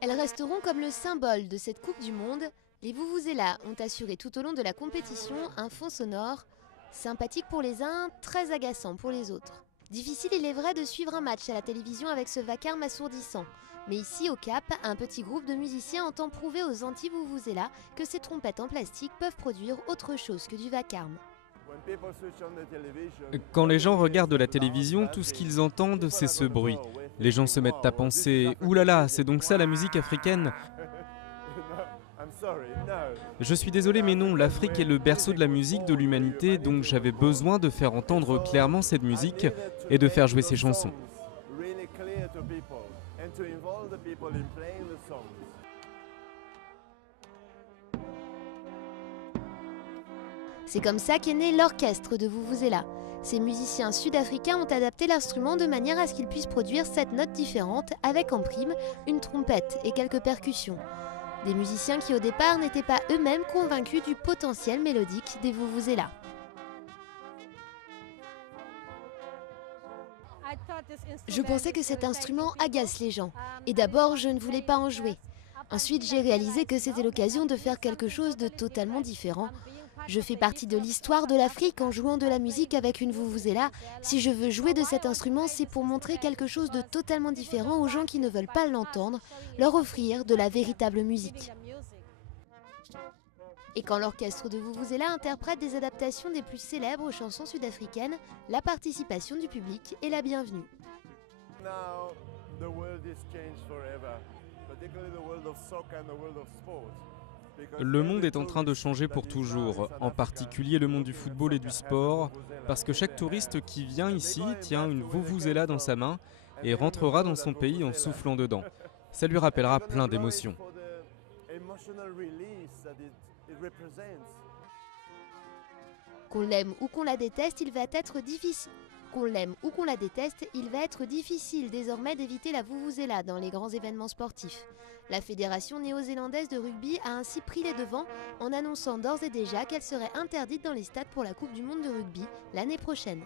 Elles resteront comme le symbole de cette Coupe du Monde. Les vuvuzelas ont assuré tout au long de la compétition un fond sonore sympathique pour les uns, très agaçant pour les autres. Difficile, il est vrai, de suivre un match à la télévision avec ce vacarme assourdissant. Mais ici, au Cap, un petit groupe de musiciens entend prouver aux anti-vuvuzelas que ces trompettes en plastique peuvent produire autre chose que du vacarme. Quand les gens regardent la télévision, tout ce qu'ils entendent, c'est ce bruit. Les gens se mettent à penser « Ouh là là, c'est donc ça la musique africaine ?» Je suis désolé, mais non, l'Afrique est le berceau de la musique de l'humanité, donc j'avais besoin de faire entendre clairement cette musique et de faire jouer ces chansons. C'est comme ça qu'est né l'orchestre de Vuvuzela. Ces musiciens sud-africains ont adapté l'instrument de manière à ce qu'il puisse produire 7 notes différentes avec en prime une trompette et quelques percussions. Des musiciens qui au départ n'étaient pas eux-mêmes convaincus du potentiel mélodique des vuvuzelas. Je pensais que cet instrument agace les gens, et d'abord je ne voulais pas en jouer. Ensuite j'ai réalisé que c'était l'occasion de faire quelque chose de totalement différent. Je fais partie de l'histoire de l'Afrique en jouant de la musique avec une vuvuzela. Si je veux jouer de cet instrument, c'est pour montrer quelque chose de totalement différent aux gens qui ne veulent pas l'entendre, leur offrir de la véritable musique. Et quand l'orchestre de Vuvuzela interprète des adaptations des plus célèbres chansons sud-africaines, la participation du public est la bienvenue. Le monde est en train de changer pour toujours, en particulier le monde du football et du sport, parce que chaque touriste qui vient ici tient une vuvuzela dans sa main et rentrera dans son pays en soufflant dedans. Ça lui rappellera plein d'émotions. Qu'on l'aime ou qu'on la déteste, il va être difficile. Qu'on l'aime ou qu'on la déteste, il va être difficile désormais d'éviter la vuvuzela dans les grands événements sportifs. La fédération néo-zélandaise de rugby a ainsi pris les devants en annonçant d'ores et déjà qu'elle serait interdite dans les stades pour la Coupe du Monde de rugby l'année prochaine.